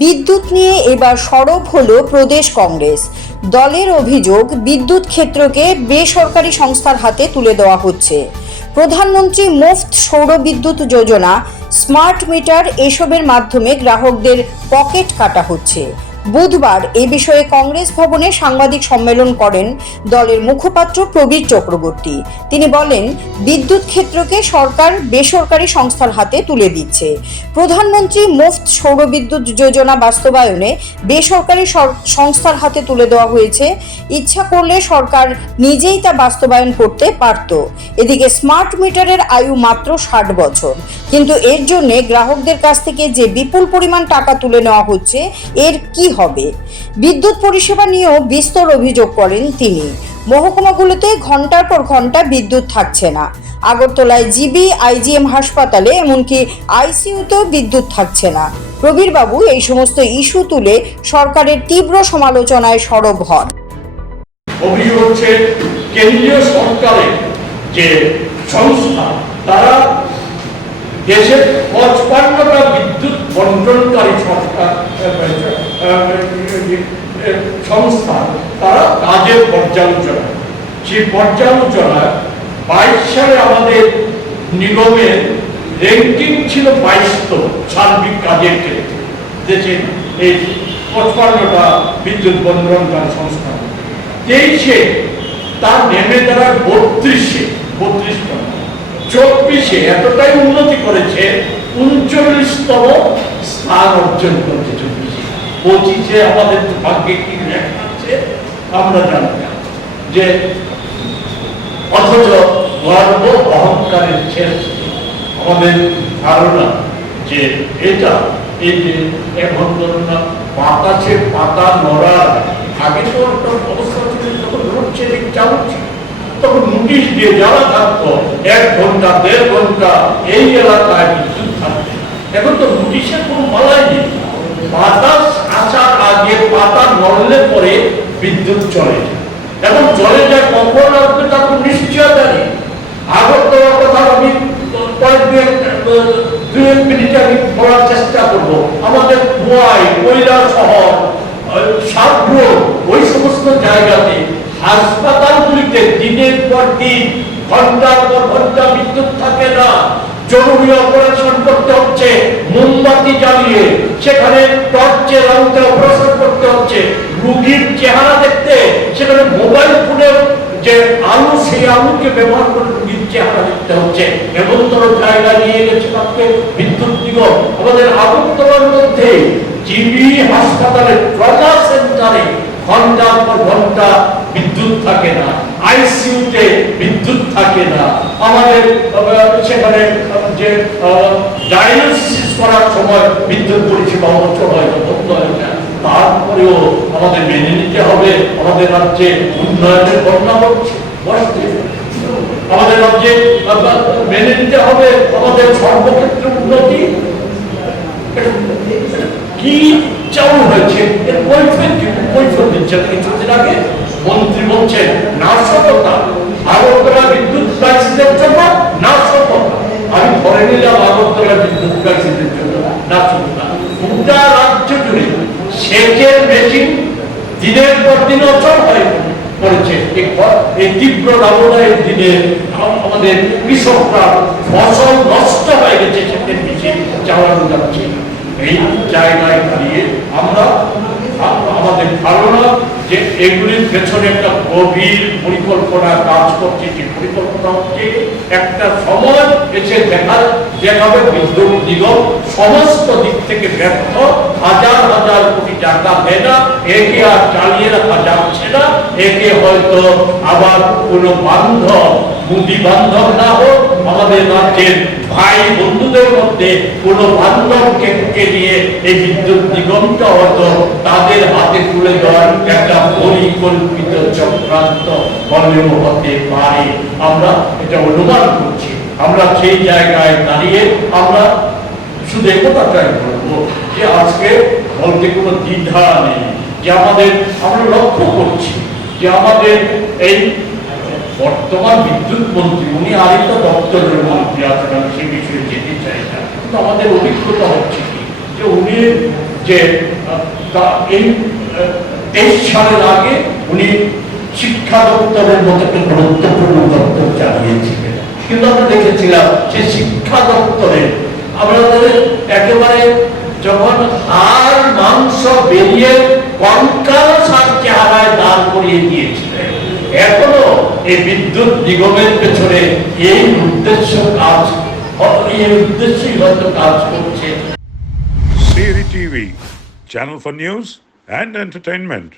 বিদ্যুৎ নিয়ে এবার সরব হল প্রদেশ কংগ্রেস। দলের অভিযোগ, বিদ্যুৎ ক্ষেত্রকে বেসরকারি সংস্থার হাতে তুলে দেওয়া হচ্ছে। প্রধানমন্ত্রী মুফত সৌর বিদ্যুৎ যোজনা, স্মার্ট মিটার এসবের মাধ্যমে গ্রাহকদের পকেট কাটা হচ্ছে। বুধবার এ বিষয়ে কংগ্রেস ভবনে সাংবাদিক সম্মেলন করেন দলের মুখপাত্র প্রবীর চক্রবর্তী। তিনি বলেন, বিদ্যুৎ ক্ষেত্রকে সরকার বেসরকারি সংস্থার হাতে তুলে দিচ্ছে। প্রধানমন্ত্রী মুফত সৌর বিদ্যুৎ যোজনা বাস্তবায়নে বেসরকারি সংস্থার হাতে তুলে দেওয়া হয়েছে। ইচ্ছা করলে সরকার নিজেই তা বাস্তবায়ন করতে পারত। এদিকে স্মার্ট মিটারের আয়ু মাত্র ষাট বছর। কিন্তু এর জন্য গ্রাহকদের কাছ থেকে যে বিপুল পরিমাণ টাকা তুলে নেওয়া হচ্ছে, এর কি হবে? বিদ্যুৎ পরিষেবা নিয়েও বিস্তর অভিযোগ করেন তিনি। মহকুমাগুলোতে ঘণ্টার পর ঘণ্টা বিদ্যুৎ থাকছে না। আগরতলায় জিবি, আইজিএম হাসপাতালে এমনকি আইসিইউতেও বিদ্যুৎ থাকছে না। প্রবীর বাবু এই সমস্ত ইস্যু তুলে সরকারের তীব্র সমালোচনায় সরব হন। অভিযোগ হচ্ছে, কেন্দ্রীয় সরকারের যে সংস্থা, তারা দেশের পঁচপান্নটা বিদ্যুৎ বন্টনকারী সরকার সংস্থা, তারা কাজের পর্যালোচনা। সেই পর্যালোচনায় বাইশ সালে আমাদের নিগমের র্যাঙ্কিং ছিল বাইশতম সার্বিক কাজের ক্ষেত্রে। দেশে এই পঁচপান্নটা বিদ্যুৎ বন্ধনকারী সংস্থা। তেইশে তার নেমে দাঁড়ায় বত্রিশে, বত্রিশ চব্বিশে এতটাই উন্নতি করেছে, উনচল্লিশতম স্থান অর্জন করেছে চব্বিশে। পঁচিশে আমাদের ভাগ্যে কি লেখা আমরা জানি না। যে অথচ গর্ব অহংকারের শেষ আমাদের ধারণা যে এটা এই যে এখন বাতাসে পাতা নড়ার আগে তো একটা অবস্থা ছিল যখন রোডছে চালু ছিল তখন নোটিশ দিয়ে যারা থাকতো, এক ঘণ্টা, দেড় ঘণ্টা এই এলাকায় বিদ্যুৎ থাকবে এখন তো নোটিশের কোনো মালাই নেই। বাতাস আসার আগে পাতা নড়লে পরে বিদ্যুৎ চলে এখন চলে যায় কখন আসবে তার কোনো নিশ্চয়তা নেই আগরতলার কথা আমি কয়েক দু এক মিনিট আমি বলার চেষ্টা করব। আমাদের গোয়াই কৈলা শহর সাবরো ওই সমস্ত জায়গাতে হাসপাতালগুলিতে দিনের পর দিন, ঘণ্টার পর ঘণ্টা বিদ্যুৎ থাকে না। জরুরি অপারেশন করতে হচ্ছে, মোমবাতি জ্বালিয়ে, সেখানে অপারেশন করতে হচ্ছে। রুগীর চেহারা দেখতে, সেখানে মোবাইল যে আলু, সেই আলুকে ব্যবহার করে রুগীর চেহারা দেখতে হচ্ছে। এমন তোর জায়গা নিয়ে গেছে তাকে বিদ্যুৎ আমাদের আগরতলার মধ্যে জিবি হাসপাতালের ট্রমা সেন্টারে পর ঘণ্টা বিদ্যুৎ থাকে না আইসিইউতে বিদ্যুৎ থাকে না। আমাদের সেখানে যে ডায়ালিসিস করার সময় বিদ্যুৎ পরিষেবা অচল হয় বন্ধ হয়। না তারপরেও আমাদের মেনে নিতে হবে। আমাদের রাজ্যে উন্নয়নের বন্যা হচ্ছে আমাদের রাজ্যে মেনে নিতে হবে আমাদের সর্বক্ষেত্রে উন্নতি। কি চালু হয়েছে? এর কৈফিয়ত কি? কৈফিয়ত দিচ্ছেন কিছুদিন আগে বলছেন নাশকতা আগরতলা বিদ্যুৎ ক্রাইসিসের জন্য নাশকতা। আমি ধরে নিলাম আগরতলা বিদ্যুৎ ক্রাইসিসের জন্য নাশকতা। গোটা রাজ্য জুড়ে সেচের মেশিন দিনের পর দিন অচল হয়ে পড়েছে। এই তীব্র দাবদাহের দিনে আমাদের কৃষকরা ফসল নষ্ট হয়ে গেছে সেচের মেশিন চালানো যাচ্ছে এই জায়গায় দাঁড়িয়ে আমরা আমাদের ধারণা যে এগুলির পেছনে একটা গভীর পরিকল্পনা কাজ করছে, যে পরিকল্পনা হচ্ছে একটা সময় এসে দেখা দেখাবে বিদ্যুৎ নিগম সমস্ত দিক থেকে ব্যর্থ, হাজার হাজার কোটি টাকা দেয় না, একে আর চালিয়ে রাখা যাচ্ছে না, একে হয়তো আবার কোনো বান্ধব মুদি বান্ধব না হোক, আমাদের রাজ্যের ভাই বন্ধুদের মধ্যে কোনো বান্ধবকে দিয়ে এই বিদ্যুৎ নিগমটা হয়তো তাদের হাতে তুলে দেওয়ার একটা পরিকল্পিত চক্রান্ত হলেও হতে পারে। আমরা এটা অনুমান করছি। আমরা সেই জায়গায় দাঁড়িয়ে আমরা শুধু একথাটাই বলব যে আজকে বলতে কোনো দ্বিধা নেই যে আমাদের, আমরা লক্ষ্য করছি যে আমাদের এই বর্তমান বিদ্যুৎ মন্ত্রী, উনি আরেকটা দপ্তরের মন্ত্রী আছেন, আমি সে বিষয়ে যেতে চাই না। কিন্তু আমাদের অভিজ্ঞতা হচ্ছে কি, যে উনি যে এই তেইশ সালের আগে উনি শিক্ষা দপ্তরের মতো একটা গুরুত্বপূর্ণ দপ্তর চালিয়েছিলেন। কিন্তু আমরা দেখেছিলাম যে শিক্ষা দপ্তরে আমাদের একেবারে যখন আর মাংস বেরিয়ে কঙ্কাল সার চেহারায় দাঁড় করিয়ে এখনও এই বিদ্যুৎ নিগমের পেছনে এই উদ্দেশ্য কাজ এই উদ্দেশ্যই হয়তো কাজ করছে TV, channel for news and entertainment.